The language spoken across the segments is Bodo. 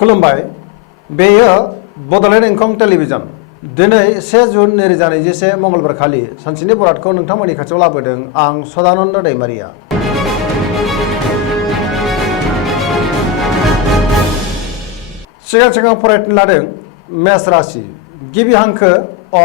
खुलुमबाय बेयो बड'लेण्ड इंखं टेलिभिजन दिनै 1 जुन 2021 मंगलबार खालि सानसेनि बरादखौ नोंथांमोननि खाथियाव लाबोदों आं सदानन्द दैमारिया। सिगां फरायनो लादों मेष राशि गिबि हांखो अ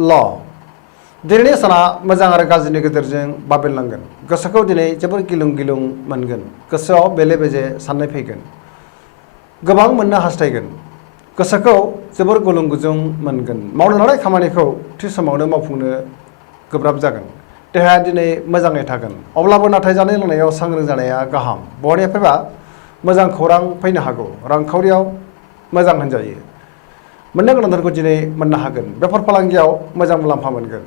ल। दिनैनि साना मोजां आरो गाज्रिनि गेजेरजों बाबेनलांगोन। गोसोखौ दिनै जोबोर गिलुं गिलुं मोनगोन। गोसोआव बेले बेजे साननाय फैगोन। गोबां मोननो हास्थायगोन। गोसोखौ जोबोर गुलुं गुजुं मोनगोन। मावनो लानाय खामानिखौ थि समावनो मावफुंनो गोब्राब जागोन। देहाया दिनै मोजाङै थागोन। अब्लाबो नाथाय जानाय लोंनायाव सांग्रां जानाया गाहाम। बहानिफ्रायबा मोजां खौरां फैनो हागौ। रांखावरियाव मोजां होनजायो। मोननो गोनांफोरखौ दिनै मोननो हागोन। बेफार फालांगियाव मोजां मुलाम्फा मोनगोन।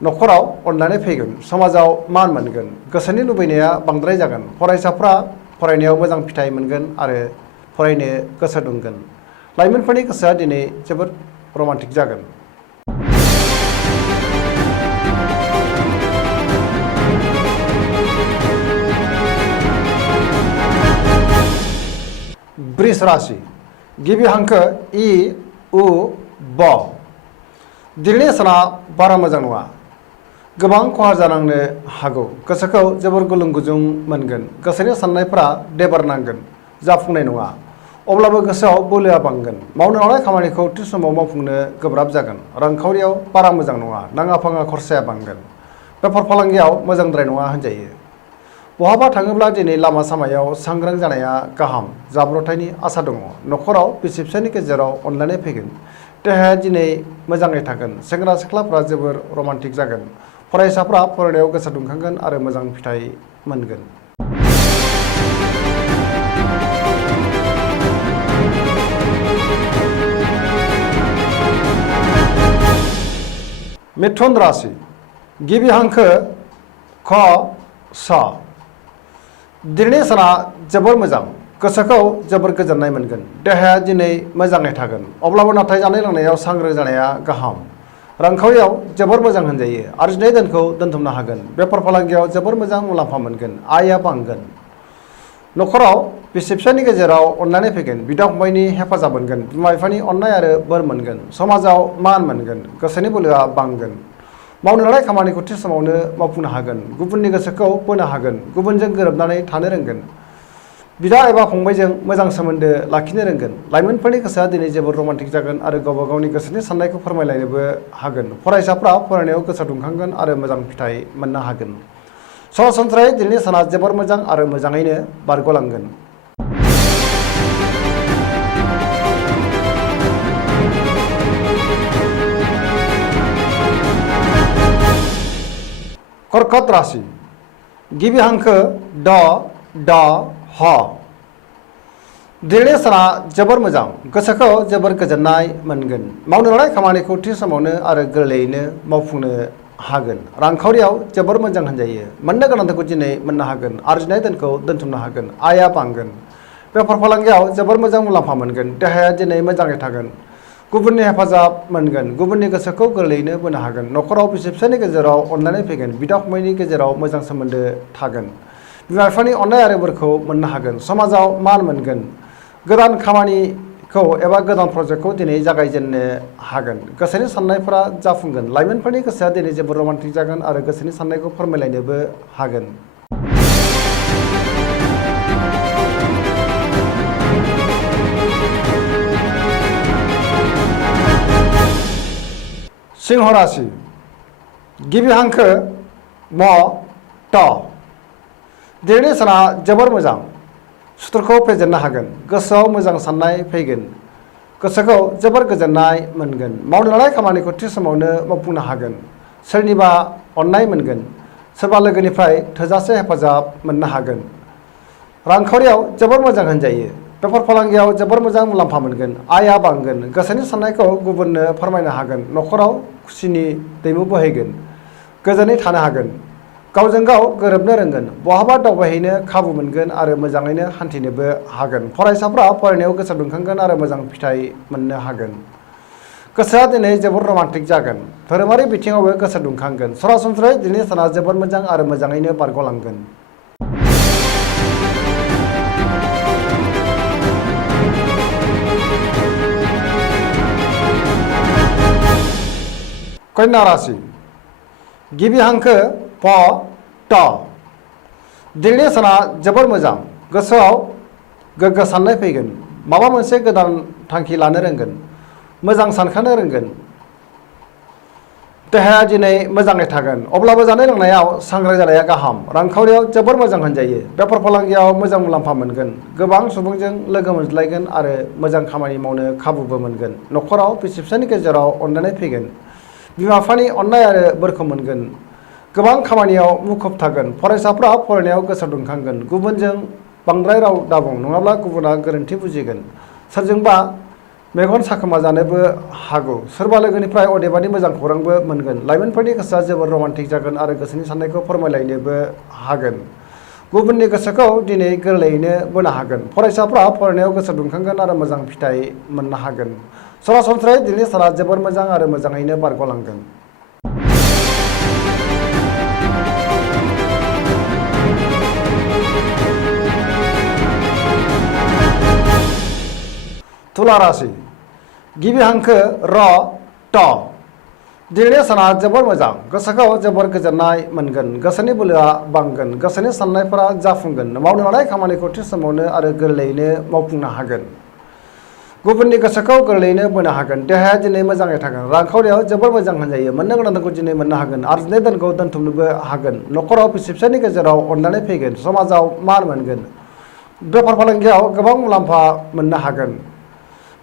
न'खराव अनलायनाय फैगोन। समाजाव मान मोनगोन। गोसोनि लुबैनाया बांद्राय जागोन। फरायसाफ्रा फरायनायाव मोजां फिथाइ मोनगोन आरो फरायनो गोसो दुंगोन। लाइमोनफोरनि गोसोआ दिनै जोबोद रमान्टिक जागोन। वृष राशि गिबि हांखो इ उ ब। दिनैनि साना बारा मोजां नङा। गोबां खहा जानांनो हागौ। गोसोखौ जोबोर गुलुं गुजुं मोनगोन। गोसोनि साननायफोरा देबार नांगोन। जाफुंनाय नङा। अब्लाबो गोसोआव बोलोआ बांगोन। मावनो लानाय खामानिखौ थि समाव मावफुंनो गोब्राब जागोन। रांखावरियाव बारा मोजां नङा। नाङा फाङा खरसाया बांगोन। बेफार फालांगियाव मोजांद्राय नङा होनजायो। बहाबा थाङोब्ला दिनै लामा सामायाव सांग्रां जानाया गाहाम। जाब्रबथायनि आसा दङ। न'खराव बिसि फिसायनि गेजेराव अनलायनाय फैगोन। देहाया दिनै मोजाङै थागोन। सेंग्रा सिख्लाफ्रा जोबोर रमान्टिक जागोन। फरायसाफ्रा फरायनायाव गोसो दुंखांगोन आरो मोजां फिथाइ मोनगोन। मिथुन राशि गिबि हांखो ख स। दिनैनि साना जोबोर मोजां। गोसोखौ जोबोर गोजोननाय मोनगोन। देहाया दिनै मोजाङै थागोन। अब्लाबो नाथाय जानाय लोंनायाव सांग्रां जानाया गाहाम। रांखावरियाव जोबोर मोजां होनजायो। आरजिनाय धोनखौ दोनथुमनो हागोन। बेफार फालांगियाव जोबोर मोजां मुलाम्फा मोनगोन। आयआ बांगोन। न'खराव बिसि फिसायनि गेजेराव अनलायनाय फैगोन। बिदा फंबायनि हेफाजाब मोनगोन। बिमा बिफानि अननाय आरो बोर मोनगोन। समाजाव मान मोनगोन। गोसोनि बोलोआ बांगोन। मावनो लानाय खामानिखौ थि समावनो मावफुंनो हागोन। गुबुननि गोसोखौ बोनो हागोन। गुबुनजों गोरोबनानै थानो रोंगोन। बिदा एबा फंबायजों मोजां सोमोन्दो लाखिनो रोंगोन। लाइमोनफोरनि गोसोआ दिनै जोबोर रमान्टिक जागोन आरो गावबा गावनि गोसोनि साननायखौ फोरमायलायनोबो हागोन। फरायसाफ्रा फरायनायाव गोसो दुंखांगोन आरो मोजां फिथाइ मोननो हागोन। सरासनस्रायै दिनैनि साना जोबोर मोजां आरो मोजाङैनो बारग'लांगोन। कर्कट राशि गिबि हांखो ड ड ह। दिनैनि साना जोबोर मोजां। गोसोखौ जोबोर गोजोननाय मोनगोन। मावनो लानाय खामानिखौ थि समावनो आरो गोरलैयैनो मावफुंनो हागोन। रांखावरियाव जोबोर मोजां होनजायो। मोननो गोनांखौ दिनै मोननो हागोन। आरजिनाय धोनखौ दोनथुमनो हागोन। आयआ बांगोन। बेफार फालांगियाव जोबोर मोजां मुलाम्फा मोनगोन। देहाया दिनै मोजाङै थागोन। गुबुननि हेफाजाब मोनगोन। गुबुननि गोसोखौ गोरलैयैनो बोनो हागोन। न'खराव बिसि फिसायनि गेजेराव अनलायनाय फैगोन। बिदा फंबायनि गेजेराव मोजां सोमोन्दो थागोन। बिमा बिफानि अननाय आरो बोरखौ मोननो हागोन। समाजाव मान मोनगोन। गोदान खामानिखौ एबा गोदान प्रजेक्टखौ दिनै जागायजेननो हागोन। गोसोनि साननायफोरा जाफुंगोन। लाइमोनफोरनि गोसोआ दिनै जोबोर रमान्टिक जागोन आरो गोसोनि साननायखौ फोरमायलायनोबो हागोन। सिंह राशि गिबि हांखो म ट। दिनैनि साना जोबोर मोजां। सुथुरखौ फेजेननो हागोन। गोसोआव मोजां साननाय फैगोन। गोसोखौ जोबोर गोजोननाय मोनगोन। मावनो लानाय खामानिखौ थि समावनो मावफुंनो हागोन। सोरनिबा अननाय मोनगोन। सोरबा लोगोनिफ्राय थोजासे हेफाजाब मोननो हागोन। रांखावरियाव जोबोर मोजां होनजायो। बेफार फालांगियाव जोबोर मोजां मुलाम्फा मोनगोन। आयआ बांगोन। गोसोनि साननायखौ गुबुननो फोरमायनो हागोन। न'खराव खुसिनि दैमु बोहैगोन। गोजोनै थानो हागोन। गावजों गाव गोरोबनो रोंगोन। बहाबा दावबायहैनो खाबु मोनगोन आरो मोजाङैनो हान्थिनोबो हागोन। फरायसाफ्रा फरायनायाव गोसो दुंखांगोन आरो मोजां फिथाइ मोननो हागोन। गोसोआ दिनै जोबोर रमान्टिक जागोन। धोरोमारि बिथिङावबो गोसो दुंखांगोन। सरासनस्रायै दिनैनि साना जोबोर मोजां आरो मोजाङैनो बारग'लांगोन। कन्या राशि गिबि हांखो प ट दिनैनि साना जोबोर मोजां गोसोआव गोग्गो साननाय फैगोन माबा मोनसे गोदान थांखि लानो रोंगोन मोजां सानखानो रोंगोन देहाया दिनै मोजाङै थागोन अब्लाबो जानाय लोंनायाव सांग्रां जानाया गाहाम रांखावरियाव जोबोर मोजां होनजायो बेफार फालांगियाव मोजां मुलाम्फा मोनगोन गोबां सुबुंजों लोगो मोनज्लायगोन आरो मोजां खामानि मावनो खाबुबो मोनगोन न'खराव बिसि फिसायनि गेजेराव अनलायनाय फैगोन बिमा बिफानि अननाय आरो बोरखौ मोनगोन गोबां खामानियाव मुखुब थागोन फरायसाफ्रा फरायनायाव गोसो दुंखांगोन गुबुनजों बांद्राय राव दाबुं नङाब्ला गुबुना गोरोन्थि बुजिगोन सोरजोंबा मेगन साखोमा जानोबो हागौ सोरबा लोगोनिफ्राय अदेबानि मोजां खौरांबो मोनगोन लाइमोनफोरनि गोसोआ जोबोर रमान्टिक जागोन आरो गोसोनि साननायखौ फोरमायलायनोबो हागोन गुबुननि गोसोखौ दिनै गोरलैयैनो बोनो हागोन फरायसाफ्रा फरायनायाव गोसो दुंखांगोन आरो मोजां फिथाइ मोननो हागोन सरासनस्रायै दिनैनि साना जोबोर मोजां आरो मोजाङैनो बारग'लांगोन तुला राशि गिबि हांखो र ट दिनैनि साना जोबोर मोजां गोसोखौ जोबोर गोजोननाय मोनगोन गोसोनि बोलोआ बांगोन गोसोनि साननायफोरा जाफुंगोन मावनो लानाय खामानिखौ थि समावनो आरो गोरलैयैनो मावफुंनो हागोन गुबुननि गोसोखौ गोरलैयैनो बोनो हागोन देहाया दिनै मोजाङै थागोन रांखावरियाव जोबोर मोजां होनजायो मोननो गोनांखौ दिनै मोननो हागोन आरजिनाय धोनखौ दोनथुमनोबो हागोन न'खराव बिसि फिसायनि गेजेराव अनलायनाय फैगोन समाजाव मान मोनगोन बेफार फालांगियाव गोबां मुलाम्फा मोननो हागोन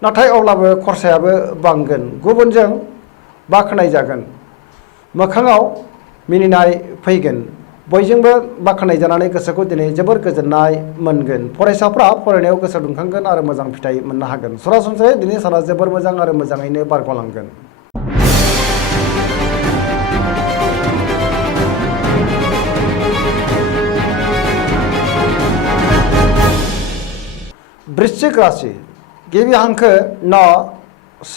नाथाय अब्लाबो खरसायाबो बांगोन गुबुनजों बाख्नाय जागोन मोखाङाव मिनिनाय फैगोन बयजोंबो बाख्नाय जानानै गोसोखौ दिनै जोबोर गोजोननाय मोनगोन फरायसाफ्रा फरायनायाव गोसो दुंखांगोन आरो मोजां फिथाइ मोननो हागोन सरासनस्रायै दिनै साना जोबोर मोजां आरो मोजाङैनो बारग'लांगोन वृश्चिक राशि गिबि हांखो न स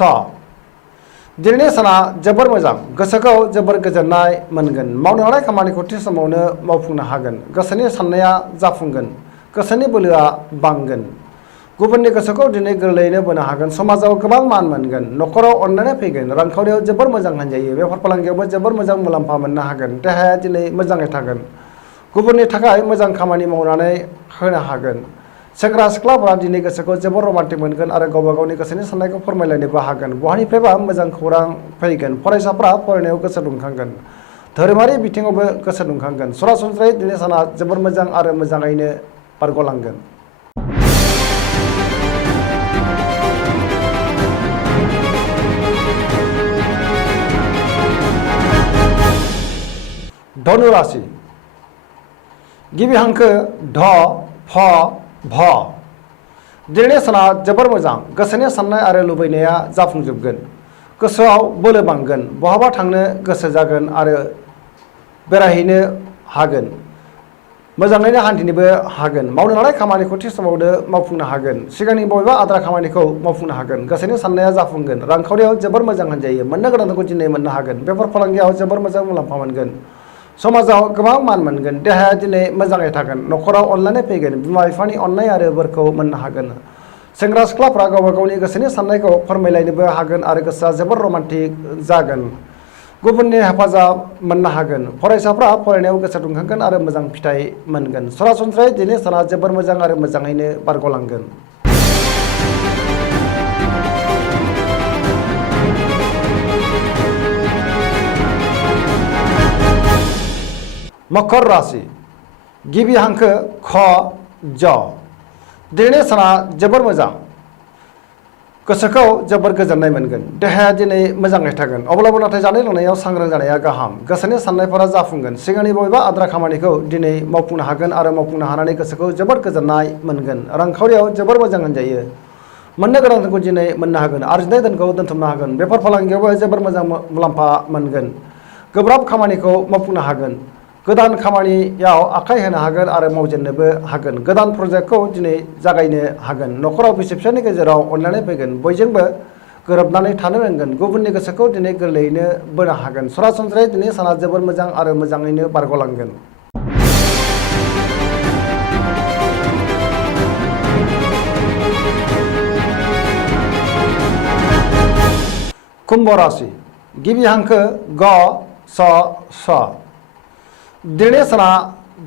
दिनैनि साना जोबोर मोजां गोसोखौ जोबोर गोजोननाय मोनगोन मावनो लानाय खामानिखौ थि समावनो मावफुंनो हागोन गोसोनि साननाया जाफुंगोन गोसोनि बोलोआ बांगोन गुबुननि गोसोखौ दिनै गोरलैयैनो बोनो हागोन समाजाव गोबां मान मोनगोन न'खराव अनलायनाय फैगोन रांखावरियाव जोबोर मोजां होनजायो बेफार फालांगियावबो जोबोर मोजां मुलाम्फा मोननो हागोन देहाया दिनै मोजाङै थागोन गुबुननि थाखाय मोजां खामानि मावनानै होनो हागोन सेंग्रा सिख्लाफोरा दिनै गोसोखौ जोबोर रमान्टिक मोनगोन आरो गावबा गावनि गोसोनि साननायखौ फोरमायलायनोबो हागोन बहानिफ्रायबा मोजां खौरां फैगोन फरायसाफ्रा फरायनायाव गोसो दुंखांगोन धोरोमारि बिथिङावबो गोसो दुंखांगोन सरासनस्रायै दिनै साना जोबोर मोजां आरो मोजाङैनो बारग'लांगोन धनु राशि गिबि हांखो ढ फ भ दिनैनि साना जोबोर मोजां गोसोनि साननाय आरो लुबैनाया जाफुंजोबगोन गोसोआव बोलो बांगोन बहाबा थांनो गोसो जागोन आरो बेरायहैनो हागोन मोजाङैनो हान्थिनोबो हागोन मावनो लानाय खामानिखौ थि समावनो मावफुंनो हागोन सिगांनि बबेबा आद्रा खामानिखौ मावफुंनो हागोन गोसोनि साननाया जाफुंगोन रांखावरियाव जोबोर मोजां होनजायो मोननो गोनांखौ दिनै मोननो हागोन बेफार फालांगियाव जोबोर मोजां मुलाम्फा मोनगोन समाजाव गोबां मान मोनगोन देहाया दिनै मोजाङै थागोन न'खराव अनलायनाय फैगोन बिमा बिफानि अननाय आरो बोरखौ मोननो हागोन सेंग्रा सिख्लाफ्रा गावबा गावनि गोसोनि साननायखौ फोरमायलायनोबो हागोन आरो गोसोआ जोबोर रमान्टिक जागोन गुबुननि हेफाजाब मोननो हागोन फरायसाफ्रा फरायनायाव गोसो दुंखांगोन आरो मोजां फिथाइ मोनगोन सरासनस्रायै दिनै साना जोबोर मोजां आरो मोजाङैनो बारग'लांगोन मकर राशि गिबि हांखो ख ज दिनैनि साना जोबोर मोजां गोसोखौ जोबोर गोजोननाय मोनगोन देहाया दिनै मोजाङै थागोन अब्लाबो नाथाय जानाय लोंनायाव सांग्रां जानाया गाहाम गोसोनि साननायफोरा जाफुंगोन सिगांनि बबेबा आद्रा खामानिखौ दिनै मावफुंनो हागोन आरो मावफुंनो हानानै गोसोखौ जोबोर गोजोननाय मोनगोन रांखावरियाव जोबोर मोजां होनजायो मोननो गोनांखौ दिनै मोननो हागोन आरजिनाय धोनखौ दोनथुमनो हागोन बेफार फालांगियावबो जोबोर मोजां मुलाम्फा मोनगोन गोब्राब खामानिखौ मावफुंनो हागोन गोदान खामानियाव आखाइ होनो हागोन आरो मावजेननोबो हागोन गोदान प्रजेक्टखौ दिनै जागायनो हागोन न'खराव बिसि फिसायनि गेजेराव अनलायनाय फैगोन बयजोंबो गोरोबनानै थानो रोंगोन गुबुननि गोसोखौ दिनै गोरलैयैनो बोनो हागोन सरासनस्रायै दिनै साना जोबोर मोजां आरो मोजाङैनो बारग'लांगोन कुम्भ राशि गिबि हांखो ग स स दिनै साना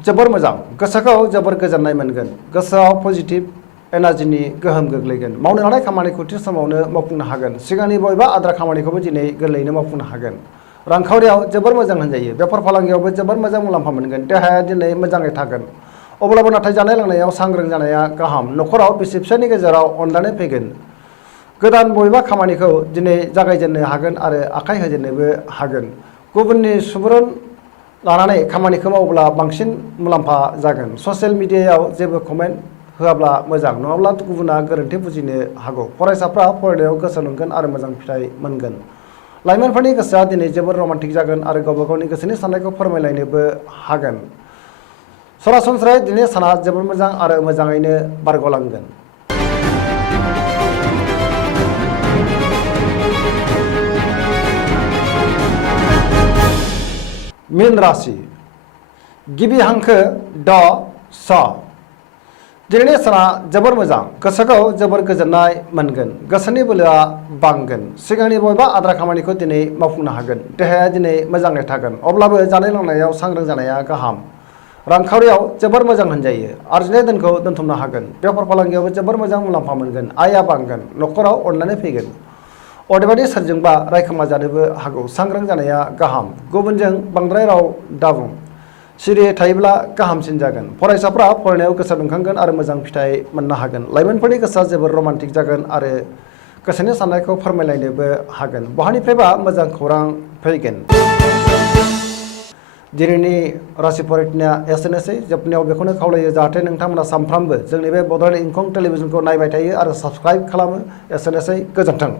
जोबोर मोजां गोसोखौ जोबोर गोजोननाय मोनगोन गोसोआव पजिटिभ एनार्जिनि गोहोम गोग्लैगोन मावनो लानाय खामानिखौ थि समावनो मावफुंनो हागोन सिगांनि बबेबा आद्रा खामानिखौबो दिनै गोरलैयैनो मावफुंनो हागोन रांखावरियाव जोबोर मोजां होनजायो बेफार फालांगियावबो जोबोर मोजां मुलाम्फा मोनगोन देहाया दिनै मोजाङै थागोन अब्लाबो नाथाय जानाय लोंनायाव सांग्रां जानाया गाहाम न'खराव बिसि फिसायनि गेजेराव अनलायनाय फैगोन गोदान बबेबा खामानिखौ दिनै जागायजेननो हागोन आरो आखाइ होजेननोबो हागोन गुबुननि सुबुरुन लानानै खामानिखौ मावब्ला बांसिन मुलाम्फा जागोन ससियेल मिडियायाव जेबो कमेन्ट होआब्ला मोजां नङाब्ला गुबुना गोरोन्थि बुजिनो हागौ फरायसाफ्रा फरायनायाव गोसो मोनगोन आरो मोजां फिथाइ मोनगोन लाइमोनफोरनि गोसोआ दिनै जोबोर रमान्टिक जागोन आरो गावबा गावनि गोसोनि साननायखौ फोरमायलायनोबो हागोन सरासनस्रायै दिनै साना जोबोर मोजां आरो मोजाङैनो बारग'लांगोन मीन राशि गिबि हांखो ड स दिनैनि साना जोबोर मोजां गोसोखौ जोबोर गोजोननाय मोनगोन गोसोनि बोलोआ बांगोन सिगांनि बबेबा आद्रा खामानिखौ दिनै मावफुंनो हागोन देहाया दिनै मोजाङै थागोन अब्लाबो जानाय लोंनायाव सांग्रां जानाया गाहाम रांखावरियाव जोबोर मोजां होनजायो आरजिनाय धोनखौ दोनथुमनो हागोन बेफार फालांगियावबो जोबोर मोजां मुलाम्फा मोनगोन आयआ बांगोन न'खराव अनलायनाय फैगोन अदेबानि सोरजोंबा रायखोमा जानोबो हागौ सांग्रां जानाया गाहाम गुबुनजों बांद्राय राव दाबुं सिरियै थायोब्ला गाहामसिन जागोन फरायसाफ्रा फरायनायाव गोसो दुंखांगोन आरो मोजां फिथाइ मोननो हागोन लाइमोनफोरनि गोसोआ जोबोर रमान्टिक जागोन आरो गोसोनि साननायखौ फोरमायलायनोबो हागोन बहानिफ्रायबा मोजां खौरां फैगोन दिनैनि राशि फरायथिनाया एसेनोसै जोबनायाव बेखौनो खावलायो जाहाथे नोंथांमोना सानफ्रामबो जोंनि बे बड'लेण्ड इंखं टेलिभिजनखौ नायबाय थायो आरो साबस्क्राइब खालामो एसेनोसै गोजोन्थों।